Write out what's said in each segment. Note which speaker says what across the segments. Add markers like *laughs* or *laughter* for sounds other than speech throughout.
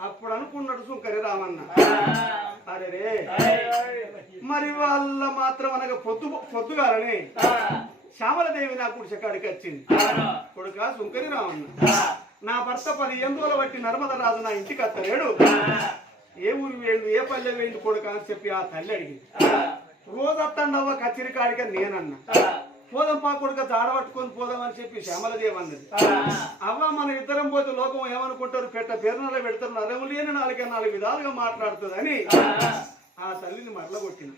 Speaker 1: అప్పుడు అనుకున్నాడు సుంకరి రామన్న అరే రే మరి వాళ్ళ మాత్రం అనగా పొద్దు పొద్దుగాలని శ్యామలదేవి నా కుడిసెకాడికి వచ్చింది. కొడుక సుంకరి రామన్న నా భర్త పది ఎందువల బట్టి నర్మద రాజు నా ఇంటికి అత్తలేడు ఏ ఊరు వేయండు ఏ పల్లె వేయండు కొడుక అని చెప్పి ఆ తల్లి అడిగింది. రోజు అత్తండవ్వ కచ్చిరి నేనన్నా. పోదాం పా కొడుక జాడ పట్టుకొని పోదాం అని చెప్పి శ్యామలదేవి అన్నది అవ్వ మన ఇద్దరం పోతే లోకం ఏమనుకుంటారు? పెట్ట పేరునలో పెడతారు. నరము లేని నాలుగే నాలుగు విధాలుగా మాట్లాడుతుందని ఆ. తల్లిని మరలగొట్టిన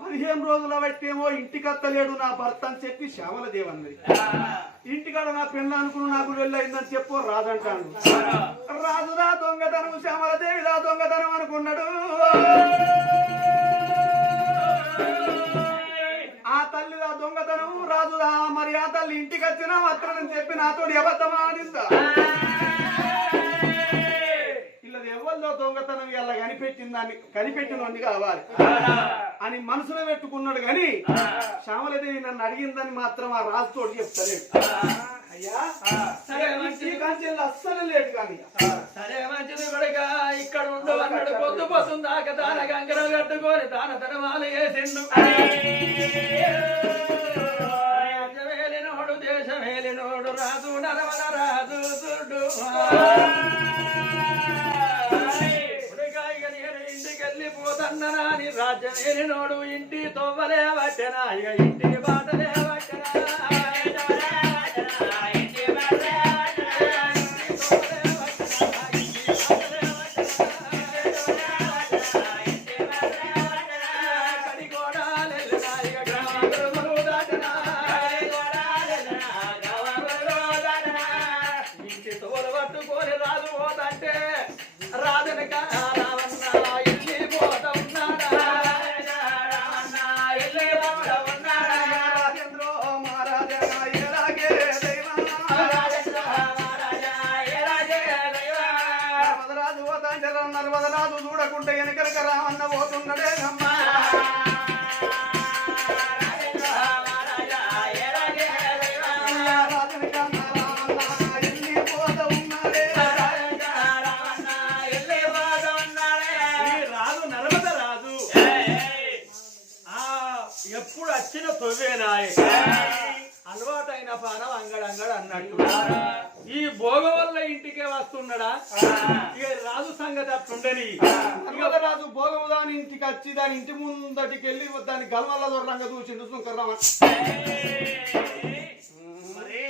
Speaker 1: పదిహేను రోజుల బట్టేమో ఇంటికి అత్తలేడు నా భర్త అని చెప్పి శ్యామలదేవి అన్నది ఇంటికాడ నా పెళ్ళ అనుకుని నాకు వెళ్ళయిందని చెప్పు రాజంటాడు రాజుదా దొంగతనం శ్యామలదేవి దా దొంగతనం అనుకున్నాడు. నాతో అబద్ధమా అనిందా ఇలా ఎవరిలో దొంగతనం ఇలా కనిపెట్టిందని కనిపెట్టినోంది కావాలి. అని మనసులో పెట్టుకున్నాడు కానీ శ్యామలదేవి నన్ను అడిగిందని మాత్రం ఆ రాజుతోటి చెప్తలేడు. అయ్యా అస్సలు లేడు కానీ.
Speaker 2: సరే మంచిది కొడుక ఇక్కడ ఉండు అన్నాడు. పొద్దు పొద్దున్న దాకా దాన గంగర కట్టుకొని దాన తనవాలు వేసిండు. రాజ్యమేలినోడు దేశమేలినోడు రాజు నరవన రాజు చూడు. కొడుకా, ఇక నేను ఇంటికి వెళ్ళిపోతన్ననా రాజ్యమేలినోడు ఇంటి తొవ్వలే వచ్చిన ఇక ఇంటికి
Speaker 1: బాట ఎల్లి పోత ఉన్నదే.
Speaker 2: ఈ రాజు నర్మద రాజు ఆ ఎప్పుడు వచ్చిన తొవ్వేనాయ్. అలవాటైన పానం అంగడంగడ అన్నట్టు. వస్తున్నాడా ఇక రాజు సంగతి అట్లుండని.
Speaker 1: నర్మదరాజు భోగము దాని ఇంటికి వచ్చి దాని ఇంటి ముందటికి వెళ్ళి దాని గల్వల్ల దొరంగా చూసిండు సుంకర్రామ
Speaker 2: మరి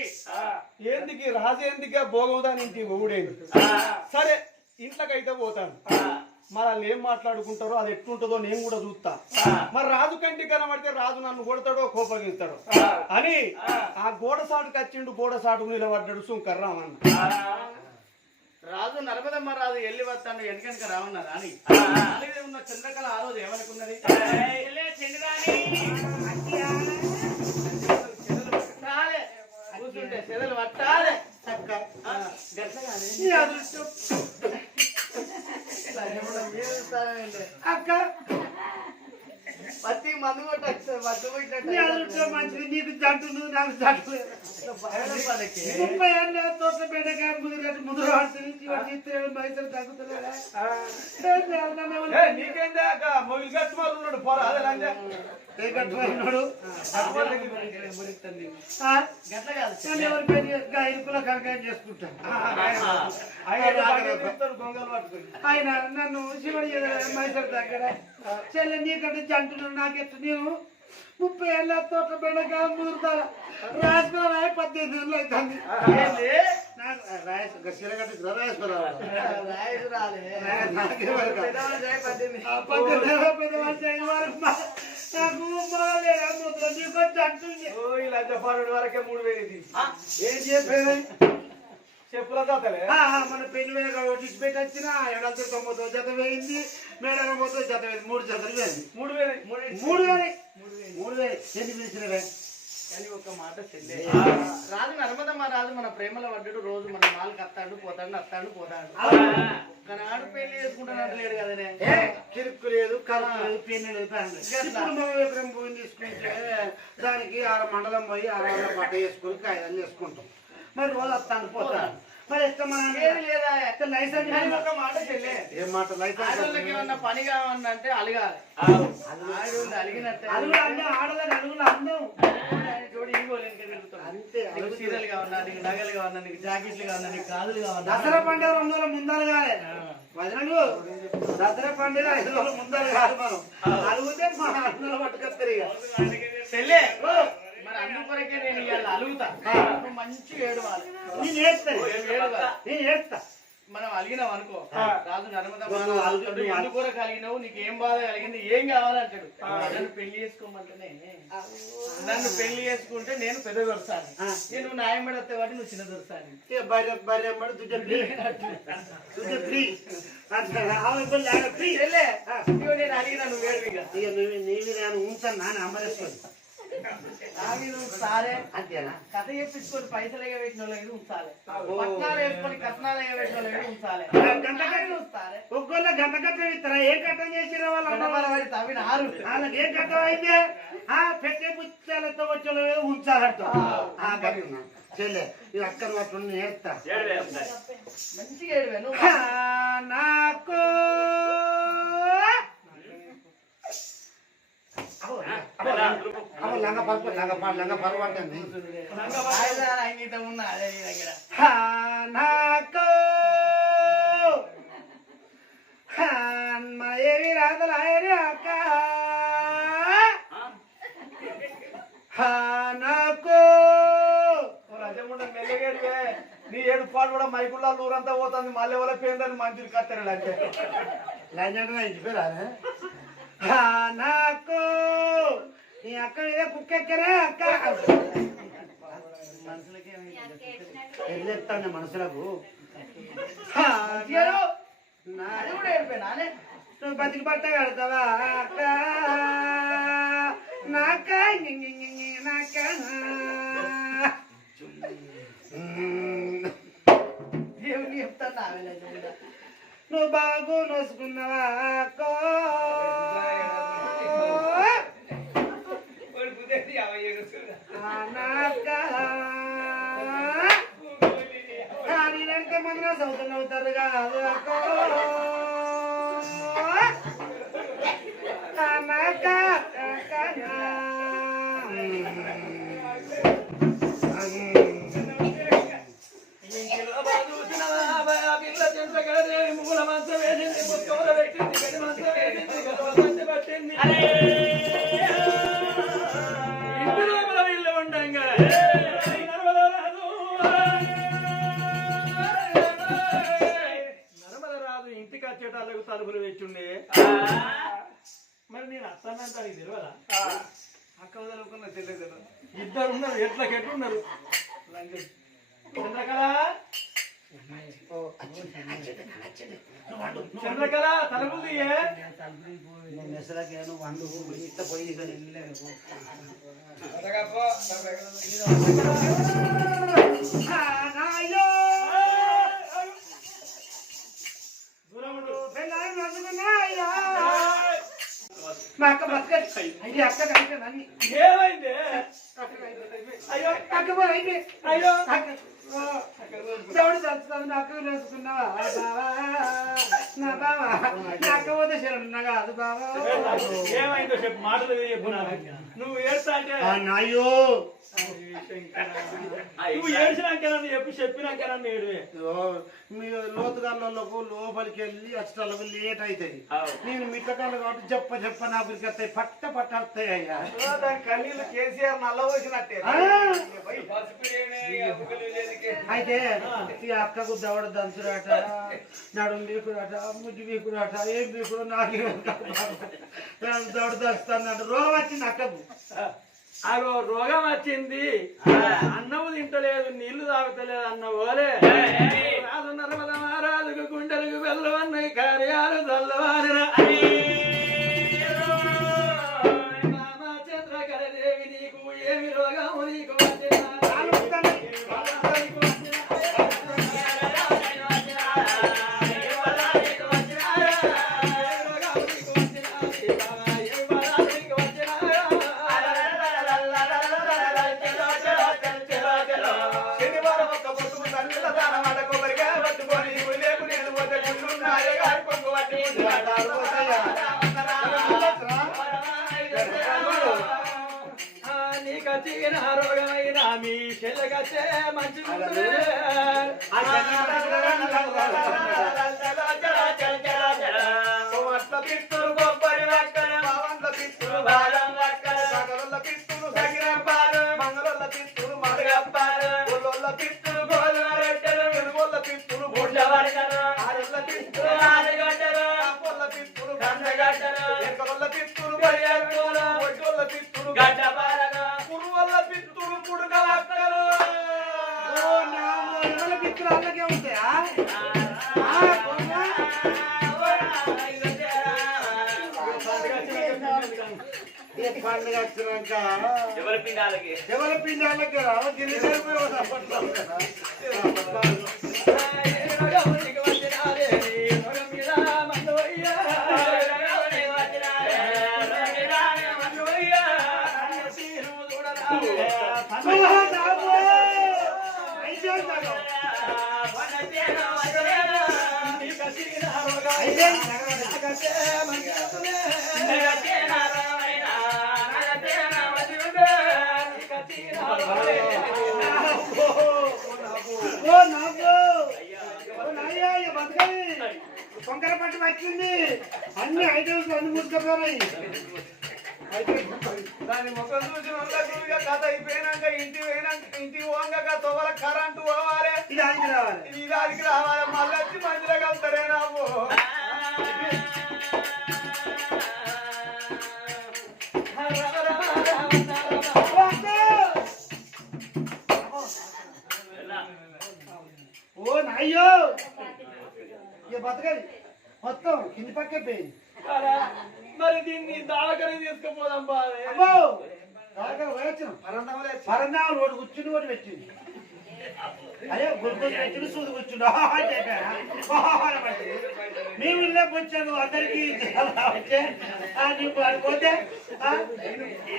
Speaker 1: ఏందికి రాజేందిగా భోగము దాని ఇంటికి ఊడేది సరే ఇంట్లోకైతే పోతాను. మరి వాళ్ళు ఏం మాట్లాడుకుంటారో అది ఎట్లుంటుందో నేను కూడా చూస్తా. మరి రాజు కంటి కనబడితే రాజు నన్ను కొడతాడో కోపగిస్తాడో అని ఆ. గోడ సాటుకు వచ్చిండు గోడ సాటుకు నిలబడ్డాడు సుంకర్రామన్న
Speaker 3: రాజు నర్మదమ్మ రాజు ఎల్లి వస్తాను వెనకనక రావన్నారు అని అలాగే ఉన్న చంద్రకళ ఆ రోజు ఏమనుకున్నది. కూర్చుంటే చెదలు పట్టాలే. చక్క.
Speaker 1: అదృష్టం.
Speaker 3: అక్క. పత్తి మందు కొట్టచ్చు
Speaker 1: మంచిది నీకు జంటు నాకు జంటు. ముప్పై ఏళ్ళ తోట పెట్టగా ముదిరి ముదురు నన్ను ఎవరు-
Speaker 2: నీకేందా మొగిలి గట్టు వాళ్ళు ఉన్నాడు పోరా అదే
Speaker 1: ఇరుకుల చేసుకుంటాను ఆయన. నన్ను శివుడి మైసూరు దగ్గర. చెల్లె నీకంటే జంటున్నాడు నాకెట్టు నేను ముప్పై ఏళ్ళ తోట బెండగా ముదురుతాను రాజకుమార్ పద్దెనిమిది ఏళ్ళు అవుతుంది. నాకు నాకే నాకు నీకు ఏం చెప్పేది?
Speaker 2: చెప్పుల దాతలే
Speaker 1: ఆ, ఆ, మన పెళ్ళి మీద తీసి పెట్టి వచ్చిన ఎడంతో తొమ్మిదో జత వేయింది మేడం పోతే జత వేయింది మూడు జతలు వేయింది
Speaker 2: మూడు వేలు.
Speaker 1: మూడు వేలు. మూడు వేలు. ఎన్ని పిలిచినవే?
Speaker 3: కానీ ఒక మాట చెల్లె. రాజు నర్మదమ్మ రాజు మన ప్రేమలో పడ్డాడు రోజు మన వాళ్ళకి అత్తాడు పోతాడు అత్తాడు పోతాడు. కానీ ఆడు పెళ్ళి చేసుకుంటానంట లేడు కదనే.
Speaker 1: ఏ? కిరుక్కు లేదు కలుపు లేదు పెన్ను లేదు తీసుకుంటే దానికి ఆరు మండలం పోయి ఆరు వందల పట్ట వేసుకుని కాయలు చేసుకుంటాం. మరి రోజు వస్తాను పోతాను.
Speaker 4: మరి ఎట్లా మన
Speaker 3: ఏది లేదా?
Speaker 4: లైసెన్స్
Speaker 3: కానీ ఒక మాట చెల్లే.
Speaker 4: ఏం మాట? లైసెన్స్
Speaker 3: ఆడోళ్ళకి ఏమన్నా పని కావాలంటే అలగాలి. ఆడోళ్ళు అలిగినట్టే.
Speaker 4: అన్నీ ఆడదని అడుగులు అందం
Speaker 3: చూడు.
Speaker 4: అంతే
Speaker 3: నీకు చీరలు కావాలా నీకు నగలు కావాలా నీకు జాకెట్లు నీకు గాజులు
Speaker 4: దసరా పండుగ రెండు రోజుల ముందర కాలే దసరా పండుగ ఐదు రోజుల ముందర కాదు మనం. అడిగితే మా అన్నలు పట్టుకొస్తారు ఇక.
Speaker 3: చెల్లే అందుకొరకే నేను ఇవాళ అలుగుతా. నువ్వు మంచిగా ఏడవాలి.
Speaker 4: నేను ఏడుస్తాను
Speaker 3: ఏడవాలి?
Speaker 4: నేను ఏడుస్తా.
Speaker 3: మనం అలిగినాం అనుకో. రాజు నర్మదా
Speaker 4: నువ్వు అలుగు- నువ్వు అలుగు.
Speaker 3: ఎందుకు కలిగినావు నీకు ఏం బాధ కలిగింది? ఏం కావాలంటాడు నన్ను పెళ్ళి చేసుకోమంటేనే నన్ను పెళ్ళి చేసుకుంటే నేను పెద్ద దొరుకుతాను
Speaker 4: ఆ.
Speaker 3: నేను న్యాయం పడితే వాటి నువ్వు చిన్న ఇగో నేను అడిగిన నువ్వు వేడిగా
Speaker 4: నీవి నేను ఉంచాను నాన్న అమరేశ్వరి
Speaker 3: సారే.
Speaker 4: అంతేనా?
Speaker 3: కథ చెప్పించుకొని పైసలు ఎగబెట్టిన వాళ్ళకి ఉంచాలి పట్నాలు వేసుకొని కట్నాలు ఎగబెట్టిన వాళ్ళకి ఉంచాలి
Speaker 4: గంట కట్ట-
Speaker 3: ఉంచాలి.
Speaker 4: ఒక్కోళ్ళ గంట కట్టం ఇస్తారా ఏ కట్టం చేసిరా వాళ్ళ
Speaker 3: తవ్విన ఆరు
Speaker 4: వాళ్ళకి ఏ కట్టం అయితే ఆ పెట్టే పుచ్చాలతో వచ్చే ఉంచాలట. చెల్లె అక్కను పట్టుకుని నేర్తా
Speaker 3: మంచిగా
Speaker 4: నాకు అవ్వ, లంగ పరుపు లంగ లంగ పరువు అంటుంది
Speaker 3: అదే నీ దగ్గర
Speaker 4: నాకు ఆ, మన ఏమి అక్క నాకు
Speaker 1: నీ ఏడు పాటు కూడా మైకుల్లో లూరంతా పోతుంది మళ్ళీ వాళ్ళ పేరు మంచి కత్తారు అంటే
Speaker 4: లంజంగా ఇంటిపోయి రాదే నాకు. నీ అక్క మీద కుక్కెక్కరే అక్క.
Speaker 3: మనుషులకి ఏడిపోయి నానే
Speaker 4: నువ్వు బతికి బట్ట కడతావా అక్క? నాక నాక.
Speaker 3: దేవుని చెప్తాను.
Speaker 4: నువ్వు బాగు నోసుకున్నావా? నేనంటే మన సౌతన్ అవుతారు కాదు అక్క.
Speaker 2: వచ్చేటాలకు తలుపులు పెట్టుండే మరి నేను అత్తానంటానికి తెలియదా
Speaker 1: అక్క వదలకున్న చెల్లెదు
Speaker 2: ఇద్దరు ఉన్నారు ఎట్లకి ఎట్లున్నారు? చంద్రకళ చంద్రకళ తలుపులు
Speaker 4: నేను మెసలకేను వండు ఇట్లా పోయి. మా అక్క బతకదు. ఇది అక్క కలిపి నన్ను.
Speaker 2: ఏమైంది? అయ్యో.
Speaker 4: అక్క పోయి అయితే
Speaker 2: అయ్యో.
Speaker 4: అక్క దేవుడు చదువుతుంది నాకు వేసుకున్నావా బావా నా బావా నా అక్క పోతే శరణ్ కాదు బావా.
Speaker 2: ఏమైందో చెప్పు మాటలు నాకు. నువ్వు ఏడ్తా అంటే
Speaker 4: అయ్యో
Speaker 2: నువ్వు ఏడ్చినాక నన్ను చెప్పి చెప్పినాక నన్ను ఏడువే.
Speaker 4: మీ లోతుగాళ్ళకు లోపలికి వెళ్ళి అచ్చలకు లేట్ అవుతుంది నేను మిట్టకాలు కాబట్టి చెప్ప చెప్ప నా గురికి వస్తాయి. పట్ట పట్ట వస్తాయి అయ్యా.
Speaker 1: దాని కన్నీళ్ళు కేసీఆర్ నల్ల.
Speaker 4: అయితే ఈ అక్కకు దవడ దంచురాట నడుము బీకురాట ముద్దు బీకురాట ఏం బీకుడు నాకు దవడ దంచుతాడు రోగం వచ్చింది అక్కకు.
Speaker 2: అగో రోగం వచ్చింది. అన్నము తింటలేదు నీళ్ళు తాగుతలేదు అన్న ఓలే. రాదు నర్మద మహారాజుకు గుండెలకు వెళ్ళవన్నవి కార్యాలు చల్లవారిన. రామచంద్రకరదేవి నీకు ఏమి రోగము నీకు వచ్చినా? కొయ్యక్కూలు
Speaker 1: ఒడ్డొల్ల పిత్తులు.
Speaker 2: గడ్డపారలు
Speaker 1: కురువల్ల పిత్తులు పుడక వక్కలు
Speaker 4: ఓ నామో ఎవరి పిత్తులు అలాగే ఉంటాయా? పండుగ వచ్చినాక
Speaker 2: ఎవరి పిండాలకి?
Speaker 4: ఎవరి పిండాలకి గిరిజన బతకని కొంకర పట్టి వచ్చింది అన్ని ఐటమ్స్ అన్ని ముసుకపోయినాయి
Speaker 1: దాని ముఖం వాళ్ళకు ఇక కథ అయిపోయినాక ఇంటి పోయినాక ఇంటికి పోగాక తొవల కరెంటు పోవాలి.
Speaker 4: ఇది ఆయనకి రావాలి.
Speaker 1: ఇది దానికి రావాలి. మళ్ళీ వచ్చి మధ్యలో కలుతారే నాకు.
Speaker 4: ఓ నాయ్యో ఇక బతకది. మొత్తం కింది పక్కే పోయింది.
Speaker 2: తీసుకుపోదాం బాగా
Speaker 4: పరందాలు ఒకటి కూర్చుని ఒకటి పెట్టింది. అదే గుర్తు పెట్టింది సూది కూర్చుండు. మీ ఊళ్ళో వచ్చాను అందరికి నీకు పోతే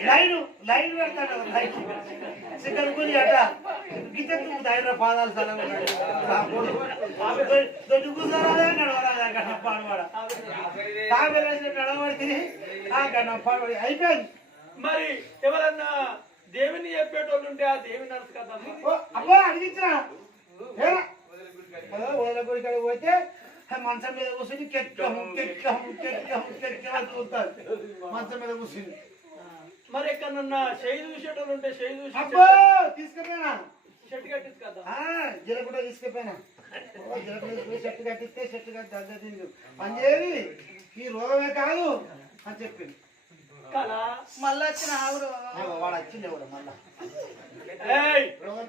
Speaker 4: లైన్ లైన్ పెడతాడు లైన్. చికెన్ గురి అట. గీత నువ్వు పాదాలు సలం దొడ్డు కూర్చోరాదే నడవరాదే పాడవాడ. తాగలేసిన ఆ పాడవాడి అయిపోయింది.
Speaker 2: మరి ఎవరన్నా దేవుని చెప్పేటోళ్ళు ఉంటే ఆ దేవుని నడుచు కదా
Speaker 4: అబ్బా అడిగించరా. ఏరా? అదో ఓల గుడి కాడికి పోతే మంచం మీద కూర్చుని కెక్కము కెక్కము కెక్కము కెక్కము చూస్తారు. మంచం మీద కూర్చుని.
Speaker 2: మరి ఎక్కడన్నా చేయి చూసేటోళ్ళు ఉంటే చేయి
Speaker 4: అబ్బో
Speaker 2: చూసి
Speaker 4: తీసుకుపోయినా
Speaker 2: షర్ట్ కట్టించు కదా.
Speaker 4: ఆ, జిల కూడా తీసుకుపోయినా చెట్టు కట్టిస్తే చెట్టు కట్టి తిరిగి పని ఈ రోగమే కాదు అని చెప్పింది
Speaker 3: మళ్ళీ వచ్చిన ఆవురు.
Speaker 4: ఏవో వాడు వచ్చింది మళ్ళా.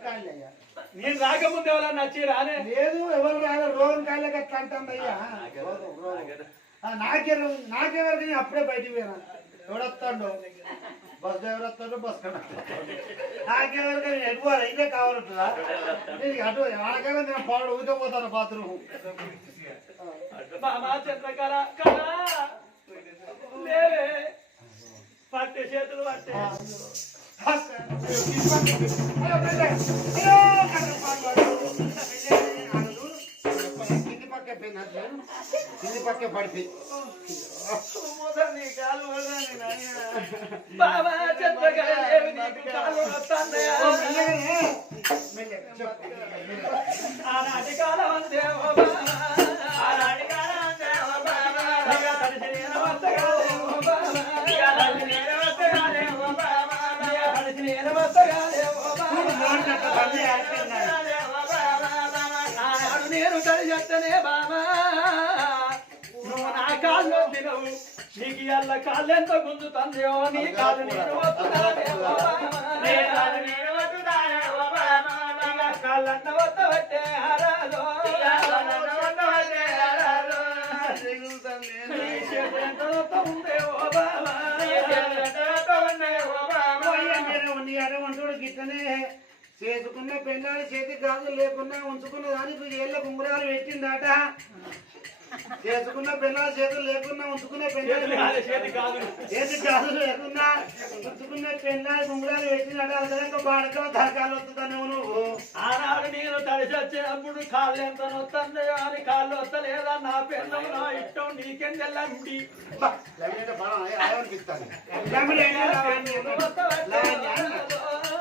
Speaker 4: కాళ్ళు అయ్యా.
Speaker 2: నేను రాకముందు ఎవరన్నా వచ్చి రానే?
Speaker 4: లేదు ఎవరు రాదు రోగం కాళ్ళకి అట్లా అంటాం అయ్యా. నాకే నేను అప్పుడే బయటికి పోయినా. ఎవడొస్తాడు? బస్ డ్రైవర్ వస్తాడు బస్ కండక్టర్ నాకెవరికి నేను ఎటువాలి ఇదే కావాలంటుందా నేను అటు వాడకైనా నేను పాడు ఊతే పోతాను బాత్రూమ్.
Speaker 2: చంద్రకళ లేవే. పట్టే చేతులు పట్టే.
Speaker 4: కింది పక్క పడిపోయి
Speaker 2: బాబా ఆనాటి కాలం ఓ బాబా. ఆనాటి కాలం బాబా. కలిసెత్తనే బాబా నువ్వు నా కాళ్ళు తినవు. నీకు ఎల్ల కాళ్ళు ఎంత గుంజుతుందో నీ కాళ్ళు నేను కాళ్ళన్న వద్దవట్టే హరాలో. ఓ బాబా
Speaker 4: గిట్టనే చేసుకున్న పెళ్ళాలి చేతి గాజులు లేకున్నా ఉంచుకున్న దానికి ఏళ్ళ కుంగురాలు పెట్టిందట. చేసుకున్న పెళ్ళాలి చేతులు లేకున్నా ఉంచుకున్న పెళ్ళాలి
Speaker 2: కాదు చేతి కాదు.
Speaker 4: లేకున్నా ఉంచుకున్న పెళ్ళాలి కుంగురాలు పెట్టిందట. అసలు బాడక దాకాలు వస్తుందన్నావు నువ్వు.
Speaker 2: ఆనాడు నేను తడిసి వచ్చినప్పుడు కాళ్ళు ఎంత నొత్తందయో అని కాళ్ళు వస్తలేదా నా పెళ్ళం నా ఇష్టం నీకెందెల్లండి
Speaker 4: రావడానికి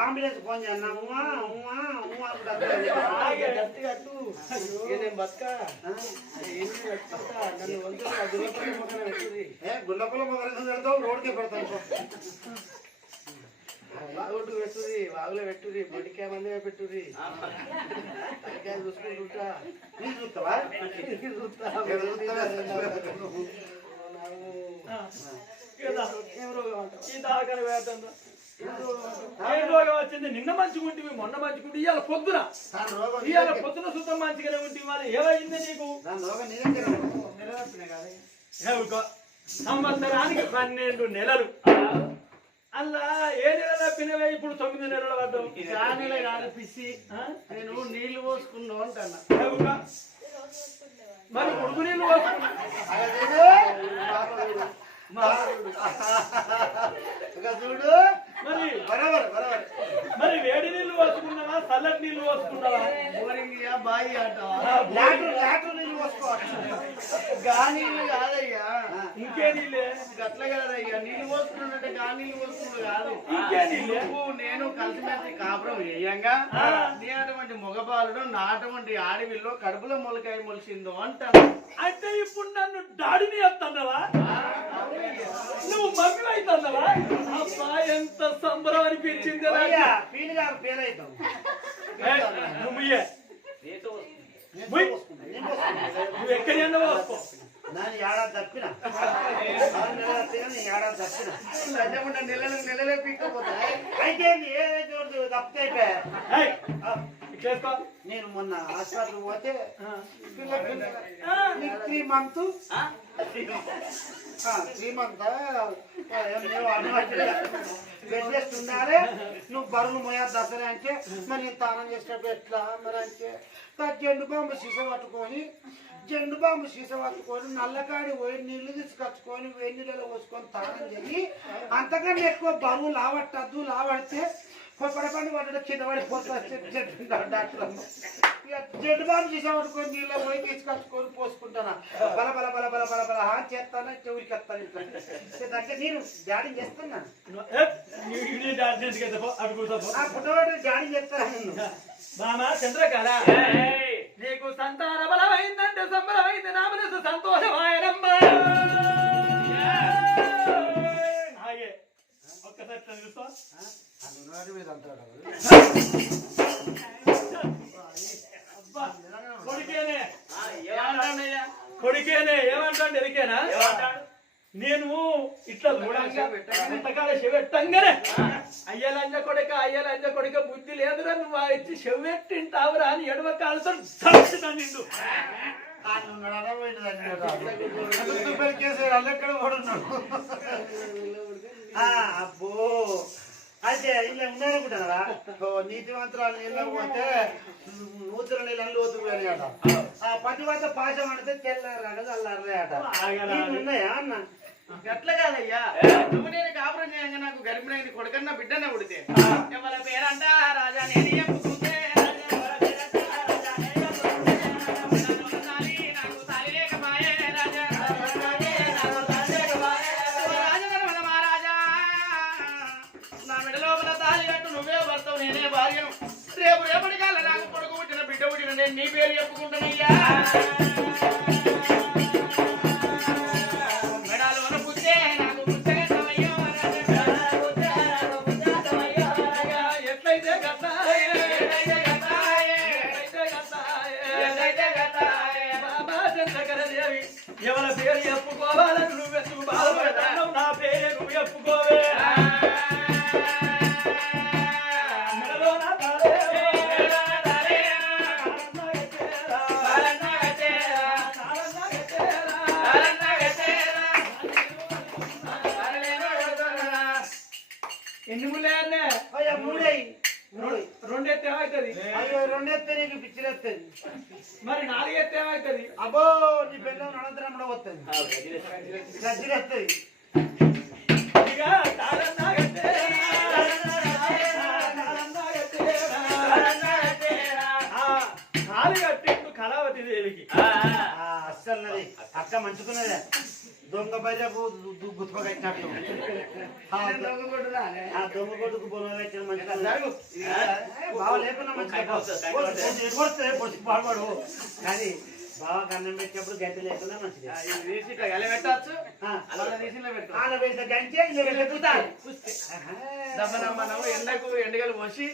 Speaker 4: అంబులెన్స్ ఫోన్ చేయండి ఉమ్మా ఉమ్మా ఉమ్మా
Speaker 3: నేను బతక నన్ను వంతులు ఆ
Speaker 4: మొదలు రోడ్కే పెడతావు
Speaker 3: వాగుడు పెట్టుర్రి వాగులో పెట్టుర్రి బొడికాయ మంది చూసుకుంటుంటా
Speaker 4: నీ చూస్తావా
Speaker 3: చూస్తా. ఏం రోగం అంటావు?
Speaker 2: ఈ దాకని వేద్దాం ఏం రోగం వచ్చింది నిన్న మంచిగా ఉంటుంది మొన్న మంచిగా ఉంటుంది ఇవాళ పొద్దున. ఇవాళ. పొద్దున సుతం మంచిగానే ఉంటుంది మరి ఏమైంది నీకు? సంవత్సరానికి పన్నెండు నెలలు. అలా ఏ నెల తప్పినవే ఇప్పుడు తొమ్మిది నెలలు పడ్డావు ఆ?
Speaker 3: నేను నీళ్ళు పోసుకున్నావు అంటన్నా.
Speaker 2: ఏమిటో? మరి ఉడుకు నీళ్ళు పోసుకున్నా
Speaker 4: చూడు.
Speaker 2: మరి
Speaker 4: బరాబర్ బరాబర్.
Speaker 2: మరి వేడి నీళ్ళు పోసుకున్నావా చల్లటి నీళ్ళు పోసుకున్నావా
Speaker 3: బోరింగ్ బాయి అంటావా?
Speaker 4: లాటర్ లాటర్ నీళ్ళు పోసుకోవచ్చు
Speaker 3: గా నీళ్ళు కాదయ్యా.
Speaker 2: ఇంకే నీళ్ళే?
Speaker 3: గట్ల కాదయ్యా. నీళ్ళు పోసుకున్నట్టే గా నీళ్ళు పోసుకున్నాడు కాదు. నువ్వు నేను కలిసిమెలిసి కాపురం వేయంగా. నీ అటువంటి మగబాలుడు నా అటువంటి ఆడవిల్లో కడుపులో మొలకాయ మొలిసిందో అంటాను.
Speaker 2: అంటే ఇప్పుడు నన్ను డాడీని ఎత్తన్నావా నువ్వు మమ్మీ అవుతున్నావా అబ్బా ఎంత సంబరం అనిపించింది నువ్వు. నువ్వు ఎక్కడైనా పోసుకో
Speaker 4: నేను ఏడాది తప్పిన. ఆరు నెలలు తప్పిన నేను ఏడాది తప్పిన.
Speaker 3: నిజముంటే నెలలు నెలలే పీక్కపోతా
Speaker 4: అయితే ఏదైతే ఒకటి తప్పితే
Speaker 2: చేసుకో
Speaker 4: నేను మొన్న హాస్పిటల్ పోతే త్రీ మంత్ త్రీ మంత్ ఉండాలి. నువ్వు బరువులు మోయాలి దసరా అంటే మరి తానం చేసినప్పుడు ఎట్లా మరి అంటే జెండు బాంబు సీస పట్టుకొని జెండు బాంబు సీస పట్టుకొని నల్లకాడి పోయి నీళ్ళు తీసుకొచ్చుకొని వేడి నీళ్ళలో పోసుకొని తానం చేయి అంతకన్నా ఎక్కువ బరువు లావట్టద్దు లావడితే పడపండి పడ్డ కింద పడిపోతుంది డాక్టర్ జెండు బాంబు సీస పట్టుకొని నీళ్ళ పోయి తీసుకొచ్చుకొని పోసుకుంటానా. బల బల బల బల బల బల హాన్ చేస్తాను చెవులకి వస్తాను ఇట్లా. దగ్గర నేను చేస్తున్నా.
Speaker 2: డాడీ? అటు.
Speaker 4: ఆ పుట్టవాడు జాడీ చేస్తాను
Speaker 2: నీకు సంతాన బలమైందంటే సంబరమైంది నా మనసు సంతోషమాయనమ్మా. ఆగే. ఒక్కసారి చూస్తా కొడుకేనే. కొడుకేనే ఏమంటాడు? ఎరికేనా? నేను ఇట్లా ఎంతకాల చెవెట్టంగానే అయ్యలంజ కొడుక అయ్యలంజ కొడుక బుద్ధి లేదురా నువ్వు. ఆ ఇచ్చి చెవెట్టింటావురా అని ఎడమ కాలుతో చచ్చిన నిండు
Speaker 4: అబ్బో. అయితే ఇలా ఉన్నారనుకుంటారా నీతి మంత్రాలు నీళ్ళు పోతే నూతన నీళ్ళు లోతు అట ఆ పది వద్ద పాశం అంటే తెల్లారు కదా అల్లారే అట ఉన్నాయా అన్న?
Speaker 3: గట్ల కాదయ్యా. నువ్వు నేను కాపురం చేయంగా నాకు గర్భిణి కొడుకన్నా బిడ్డనే పుడితే. ఎవరి పేరంట? రాజా నేను చెప్పుకుంటే రేపు రేపటి కాల నాకు కొడుకు పుట్టిన బిడ్డ పుట్టిన నేను నీ పేరు చెప్పుకుంటానయ్యా.
Speaker 2: ఎన్ని ముళ్ళే
Speaker 4: అయ్యా మూడే.
Speaker 2: రెండెత్తే ఏమవుతుంది
Speaker 4: అయ్యో రెండెత్తే నీకు పిచ్చిరెత్తది
Speaker 2: మరి నాలుగెత్తే ఏమవుతుంది
Speaker 4: అబ్బో నీ పిల్లలు అనంతరంలో వస్తుంది సజ్జిరెత్తది ఇక తారన్నాగతే కాలు కట్టిండు
Speaker 3: కళావతి దేవికి. అస్సలు అక్క మంచుకున్నదే. దొంగ అనే. *laughs*
Speaker 4: ఆ దొంగ కొడుకు బొమ్మ పెట్టిన మంచిగా
Speaker 3: జరుగు.
Speaker 4: బావ మంచిగా కానీ బావ కన్నం పెట్టినప్పుడు
Speaker 3: పెట్టచ్చు
Speaker 4: వేసిన గంటే
Speaker 3: దమ్మనమ్మనము ఎండకు ఎండగలు పోసి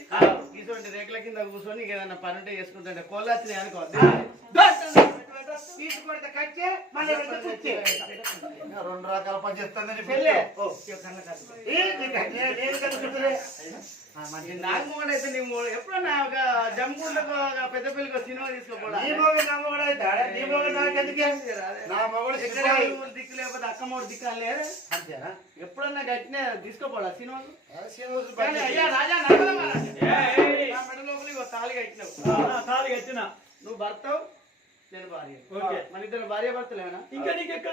Speaker 3: ఇటువంటి రేకుల కింద కూర్చొని ఏదైనా పని ఉంటే చేసుకుంటుంటే కోళ్ళు వచ్చినాయి
Speaker 4: తీసుకొడితే కట్టే మళ్ళీ కుచ్చే రెండు రకాల పని చేస్తుందని
Speaker 3: చెల్లె.
Speaker 4: ఓ. ఏ, నీకు అదే, నేను కనుక్కుంటులే. ఆ, మరి
Speaker 3: నాకు మొగడు అయితే నీ ఎప్పుడన్నా ఒక జమ్ముకుంటకు ఒక పెద్ద పిల్లకి సినిమా తీసుకోపోడా
Speaker 4: నీ మొగడు నా మొగడు అవుతాడా? నీ మొగడు నాకెందుకే? నా మొగడు
Speaker 3: ఎక్కడ
Speaker 4: సిగ్గుపోయి.
Speaker 3: ఊరు దిక్కు లేకపోతే అక్క మూడు దిక్కు అని లేదు
Speaker 4: అంతేనా?
Speaker 3: ఎప్పుడన్నా గట్టినే అయ్యా రాజా మెడ లోపలికి ఒక తాళి కట్టినావు
Speaker 2: తాళి కట్టిన
Speaker 3: నువ్వు భర్తవు నేను భార్య.
Speaker 2: ఓకే.
Speaker 3: మన ఇద్దరు భార్య భర్తలేనా
Speaker 2: ఇంకా నీకు ఎక్కడ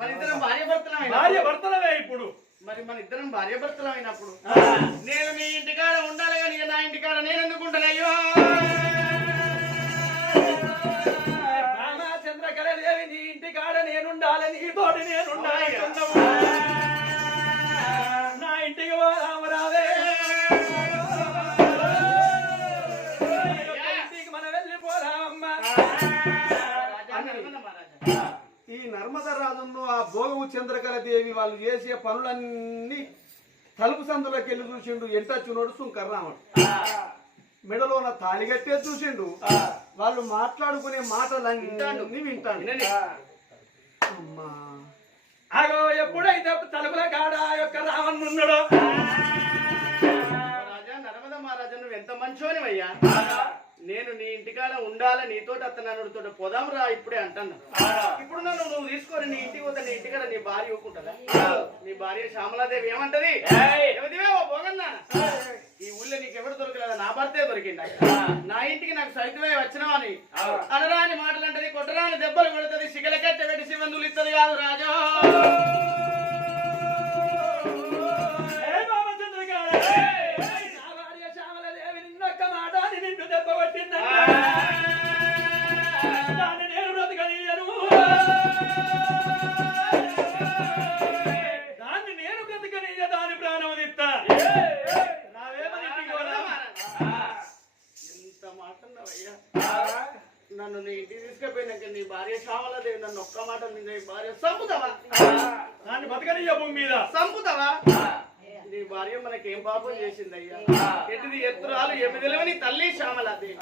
Speaker 3: మన ఇద్దరం భార్య భర్తలమైనా
Speaker 2: భార్య భర్తలవే ఇప్పుడు.
Speaker 3: మరి మన ఇద్దరం భార్య భర్తలమైనప్పుడు. నేను నీ ఇంటికాడ ఉండాలి కానీ నా ఇంటికాడ నేను ఎందుకు ఉంటాను అయ్యో!
Speaker 2: రామచంద్ర దేవి నీ ఇంటి కాడ నేనుండాలి నీ తోటి నేనుండాలి
Speaker 1: నర్మద రాజుల్లో ఆ భోగము చంద్రకళ దేవి వాళ్ళు చేసే పనులన్నీ తలుపు సందులోకి వెళ్ళి చూసిండు ఎంట చునోడు సుంకర్ రాముడు మెడలో ఉన్న తాళి కట్టే చూసిండు. వాళ్ళు మాట్లాడుకునే మాటలన్నీ వింటాడు
Speaker 3: వినని.
Speaker 1: అమ్మా.
Speaker 2: అగో ఎప్పుడైతే తలుపుల కాడ ఆ యొక్క రావణున్నాడో
Speaker 3: రాజా నర్మద మహారాజా నువ్వు ఎంత మంచోనివయ్యా నేను నీ ఇంటికాడ ఉండాలి నీతో అత్తనానుడితో పోదాం రా ఇప్పుడే అంటాను ఇప్పుడు నన్ను నువ్వు తీసుకొని నీ ఇంటికి పోతే నీ ఇంటికాడ నీ భార్య ఊకుంటుందా నీ భార్య శ్యామలాదేవి ఏమంటది? పోగన్నా ఈ ఊళ్ళో నీకు ఎవరు దొరకలేదా? నా భర్తే దొరికిందా నా ఇంటికి నాకు సైతమే వచ్చినావని అనరాని మాటలు అంటది కొట్టరాని దెబ్బలు కొడుతుంది సిగల కట్టె పెట్టి శివందులు ఇస్తుంది కాదు రాజా.
Speaker 2: దెబ్బ కొట్టిందంట. దాన్ని నేను బ్రతకనీయను.